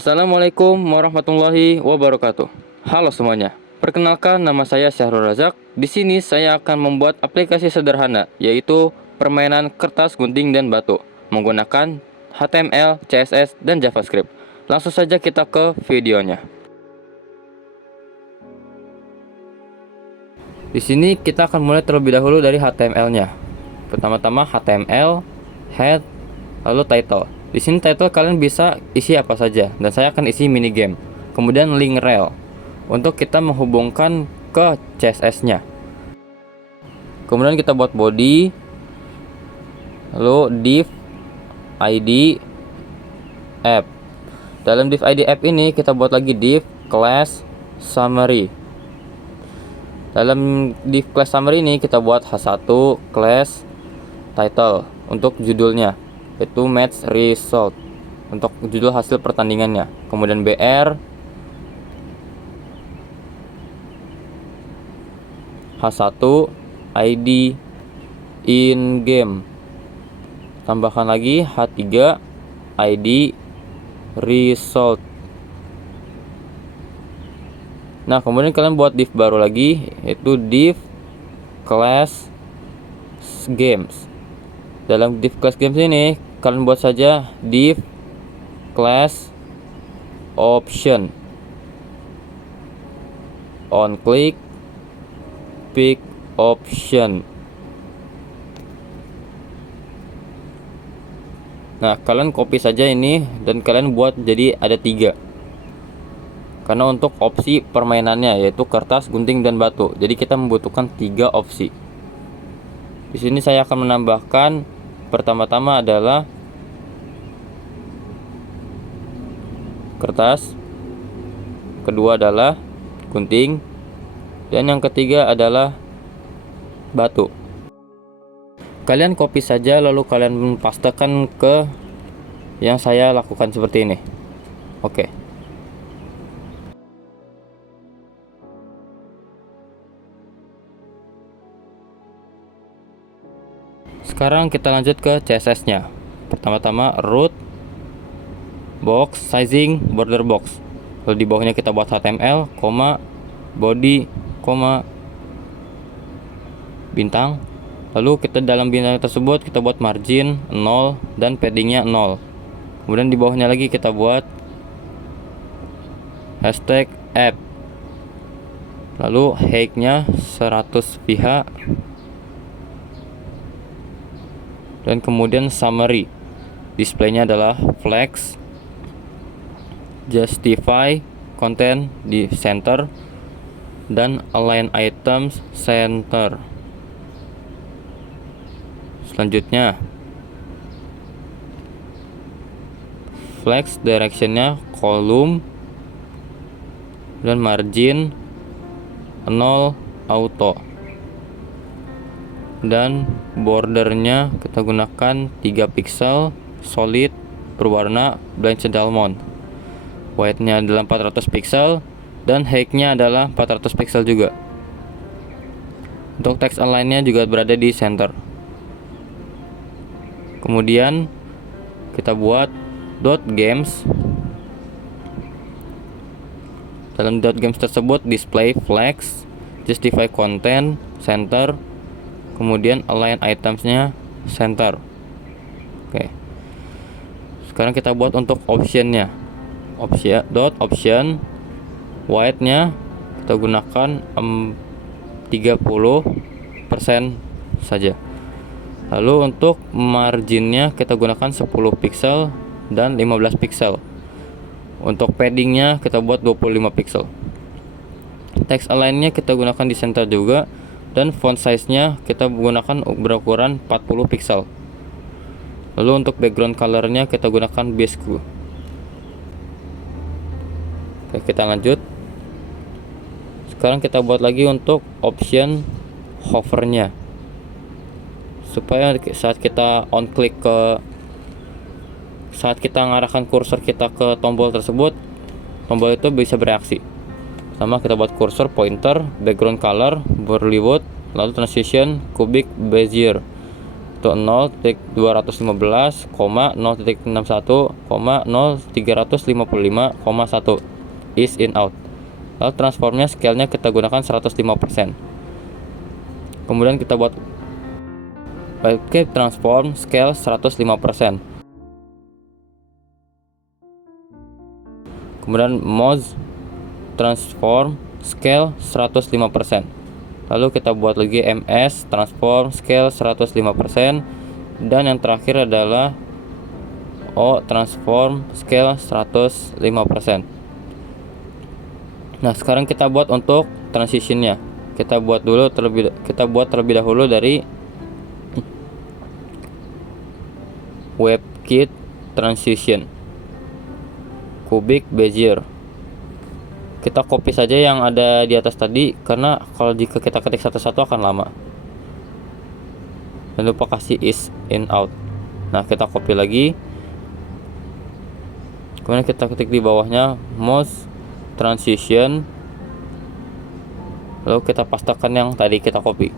Assalamualaikum warahmatullahi wabarakatuh. Halo semuanya. Perkenalkan, nama saya Syahrul Razak. Di sini saya akan membuat aplikasi sederhana, yaitu permainan kertas, gunting, dan batu menggunakan HTML, CSS, dan JavaScript. Langsung saja kita ke videonya. Di sini kita akan mulai terlebih dahulu dari HTML-nya. Pertama-tama HTML, head, lalu title. Di sini title kalian bisa isi apa saja, dan saya akan isi mini game. Kemudian link rel untuk kita menghubungkan ke CSS-nya. Kemudian kita buat body, lalu div id app. Dalam div id app ini kita buat lagi div class summary. Dalam div class summary ini kita buat h1 class title untuk judulnya, yaitu match result untuk judul hasil pertandingannya. Kemudian br h1 id in game, tambahkan lagi h3 id result. Nah, kemudian kalian buat div baru lagi, yaitu div class games. Dalam div class games ini kalian buat saja div class option, on click pick option. Nah, kalian copy saja ini dan kalian buat jadi ada 3. Karena untuk opsi permainannya yaitu kertas, gunting, dan batu. Jadi kita membutuhkan 3 opsi. Di sini saya akan menambahkan pertama-tama adalah kertas, kedua adalah gunting, dan yang ketiga adalah batu. Kalian copy saja lalu kalian pastekan ke yang saya lakukan seperti ini. Oke. Sekarang kita lanjut ke CSS-nya. Pertama-tama root, box, sizing, border box. Lalu di bawahnya kita buat HTML, body, bintang. Lalu kita dalam bintang tersebut kita buat margin 0 dan paddingnya 0. Kemudian di bawahnya lagi kita buat hashtag app. Lalu height-nya 100 ph. Dan kemudian summary, displaynya adalah flex, justify content di center, dan align items center. Selanjutnya flex directionnya column, dan margin 0 auto, dan bordernya kita gunakan 3 pixel solid berwarna blanched almond. White-nya adalah 400 pixel dan height-nya adalah 400 pixel juga. Untuk text align-nya juga berada di center. Kemudian kita buat dot games. Dalam dot games tersebut display flex, justify content center, kemudian align itemsnya center. Oke. Sekarang kita buat untuk optionnya. Option white-nya kita gunakan 30% saja. Lalu untuk marginnya kita gunakan 10 pixel dan 15 pixel. Untuk paddingnya kita buat 25 pixel. Text align-nya kita gunakan di center juga. Dan font size-nya kita gunakan berukuran 40 pixel. Lalu untuk background color-nya kita gunakan Bisque. Oke, kita lanjut. Sekarang kita buat lagi untuk option hover-nya, supaya saat kita on click saat kita mengarahkan kursor kita ke tombol tersebut, tombol itu bisa bereaksi. Pertama kita buat kursor, pointer, background color, Bollywood, lalu transition, cubic, bezier. Itu 0.215, 0.61, 0.355,1 is in out. Lalu transformnya scale-nya kita gunakan 105%. Kemudian kita buat wildcard transform scale 105%. Kemudian mouse transform scale 105%. Lalu kita buat lagi ms transform scale 105%, dan yang terakhir adalah o transform scale 105%. Nah, sekarang kita buat untuk transitionnya. Kita buat terlebih dahulu dari WebKit transition Cubic Bezier. Kita copy saja yang ada di atas tadi, karena kalau jika kita ketik satu-satu akan lama. Jangan lupa kasih is in out. Nah, kita copy lagi, kemudian kita ketik di bawahnya mouse transition, lalu kita pastekan yang tadi kita copy.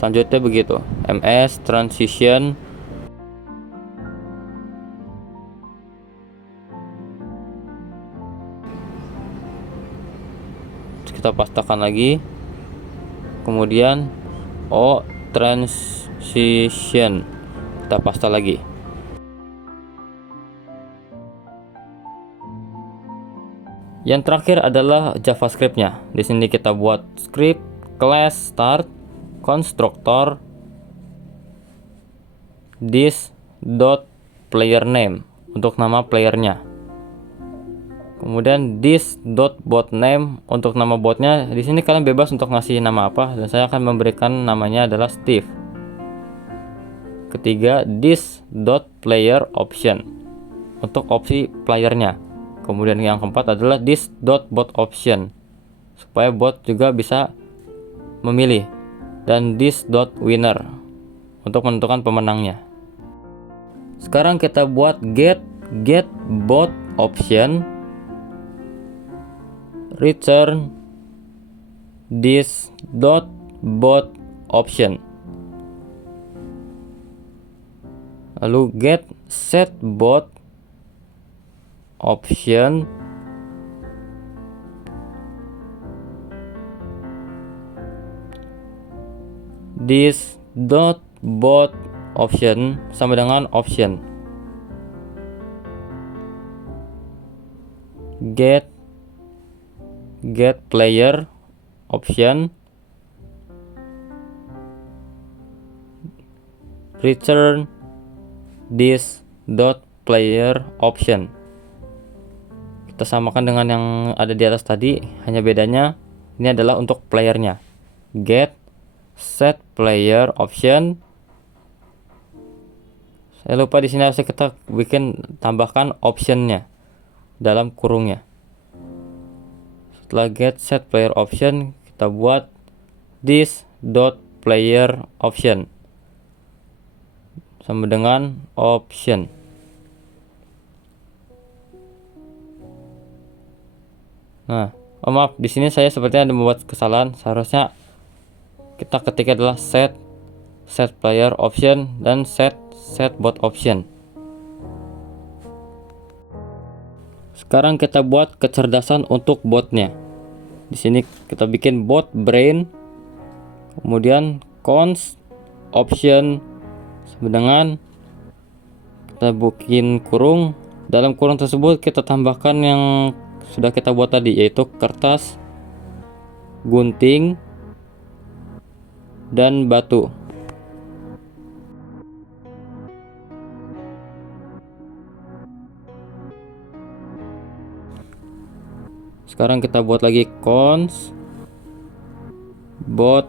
Selanjutnya begitu, ms transition, kita pastekan lagi, kemudian o transition, kita paste lagi. Yang terakhir adalah JavaScript-nya. Di sini kita buat script class start constructor this.playerName untuk nama playernya. Kemudian this.botName untuk nama botnya. Di sini kalian bebas untuk ngasih nama apa, dan saya akan memberikan namanya adalah Steve. Ketiga, this.playerOption untuk opsi playernya. Kemudian yang keempat adalah this.botOption supaya bot juga bisa memilih, dan this.winner untuk menentukan pemenangnya. Sekarang kita buat get bot option return this.bot option, lalu get set bot option this.bot option sama dengan option get player option return this.player option. Kita samakan dengan yang ada di atas tadi, hanya bedanya ini adalah untuk playernya. Get set player option. Saya lupa di sini harus kita tambahkan optionnya dalam kurungnya. Setelah get set player option, kita buat this.player option sama dengan option. Nah, maaf, di sini saya sepertinya ada membuat kesalahan. Seharusnya kita ketik adalah set player option dan set bot option. Sekarang kita buat kecerdasan untuk botnya. Di sini kita bikin bot brain, kemudian const option sama dengan kita bikin kurung. Dalam kurung tersebut kita tambahkan yang sudah kita buat tadi, yaitu kertas, gunting, dan batu. Sekarang kita buat lagi const bot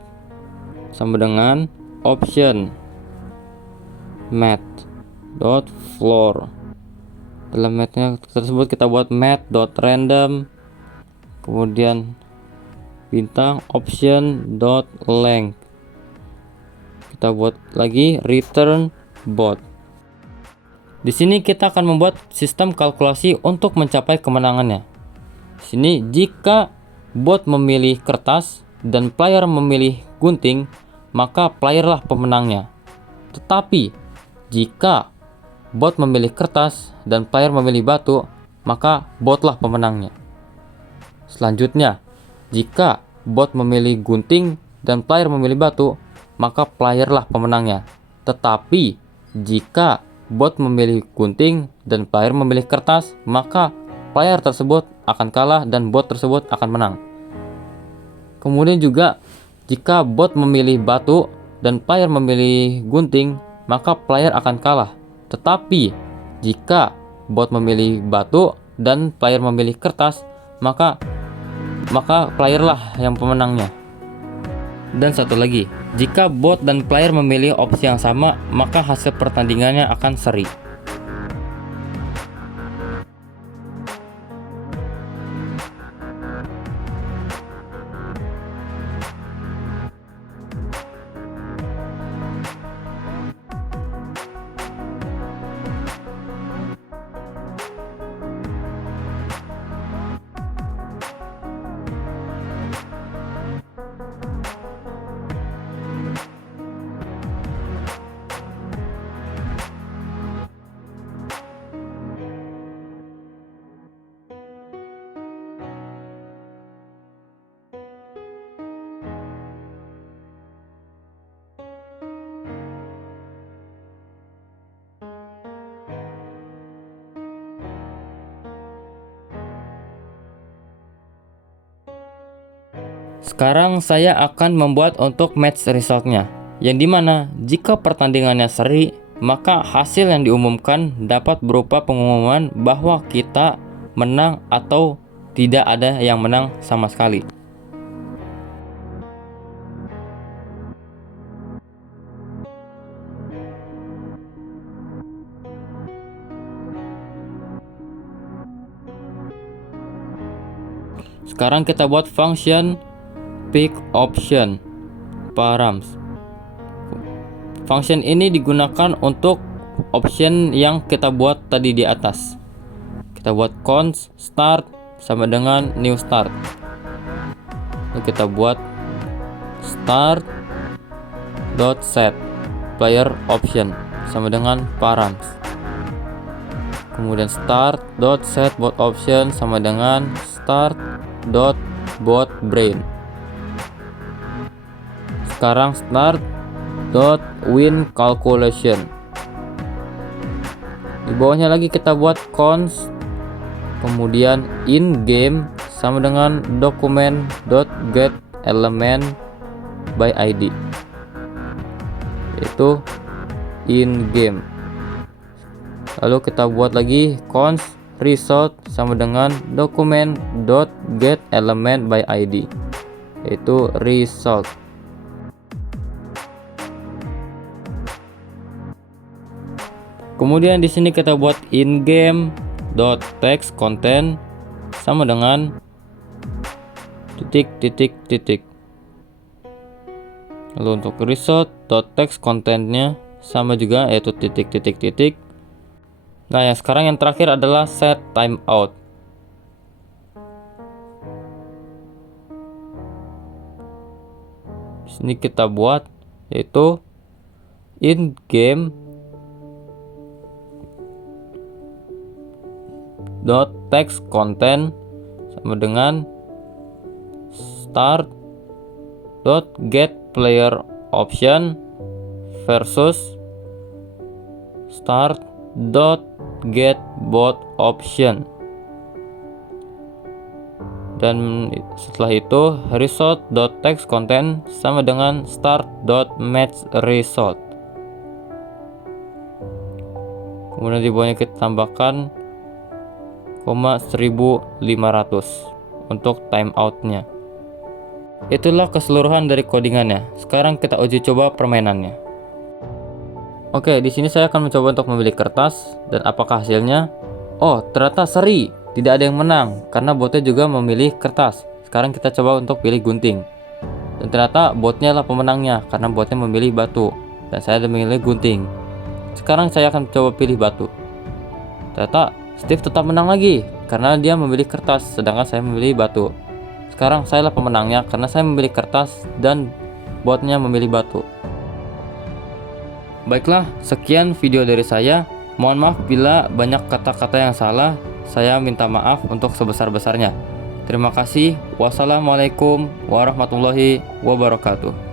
sama dengan option mat.floor. Dalam matnya tersebut kita buat mat.random, kemudian bintang option.length. Kita buat lagi return bot. Di sini kita akan membuat sistem kalkulasi untuk mencapai kemenangannya. Di sini jika bot memilih kertas dan player memilih gunting, maka player lah pemenangnya. Tetapi jika bot memilih kertas dan player memilih batu, maka bot lah pemenangnya. Selanjutnya, jika bot memilih gunting dan player memilih batu, maka player lah pemenangnya. Tetapi jika bot memilih gunting dan player memilih kertas, maka player tersebut akan kalah dan bot tersebut akan menang. Kemudian juga jika bot memilih batu dan player memilih gunting, maka player akan kalah. Tetapi jika bot memilih batu dan player memilih kertas, maka player lah yang pemenangnya. Dan satu lagi, jika bot dan player memilih opsi yang sama, maka hasil pertandingannya akan seri. Sekarang saya akan membuat untuk match resultnya, yang dimana jika pertandingannya seri, maka hasil yang diumumkan dapat berupa pengumuman bahwa kita menang atau tidak ada yang menang sama sekali. Sekarang kita buat function pick option params. Function ini digunakan untuk option yang kita buat tadi di atas. Kita buat const start sama dengan new start. Lalu kita buat start dot set player option sama dengan params. Kemudian start dot set bot option sama dengan start dot bot brain. Sekarang start dot win calculation. Di bawahnya lagi kita buat const, kemudian in game sama dengan document dot get element by id, yaitu in game. Lalu kita buat lagi const result sama dengan document dot get element by id, yaitu result. Kemudian di sini kita buat in-game .text content sama dengan titik. Lalu untuk result .text contentnya sama juga, yaitu titik. Nah, yang sekarang yang terakhir adalah set timeout. Di sini kita buat yaitu in-game text content sama dengan start get player option versus start get bot option. Dan setelah itu result text content sama dengan start match result. Kemudian di bawahnya kita tambahkan 1500 untuk timeoutnya. Itulah keseluruhan dari codingannya. Sekarang kita uji coba permainannya. Oke, di sini saya akan mencoba untuk memilih kertas, dan apakah hasilnya? Oh, ternyata seri, tidak ada yang menang karena botnya juga memilih kertas. Sekarang kita coba untuk pilih gunting, dan ternyata botnya lah pemenangnya karena botnya memilih batu dan saya memilih gunting. Sekarang saya akan coba pilih batu. Ternyata Steve tetap menang lagi karena dia memilih kertas sedangkan saya memilih batu. Sekarang saya lah pemenangnya karena saya memilih kertas dan botnya memilih batu. Baiklah, sekian video dari saya. Mohon maaf bila banyak kata-kata yang salah. Saya minta maaf untuk sebesar-besarnya. Terima kasih. Wassalamualaikum warahmatullahi wabarakatuh.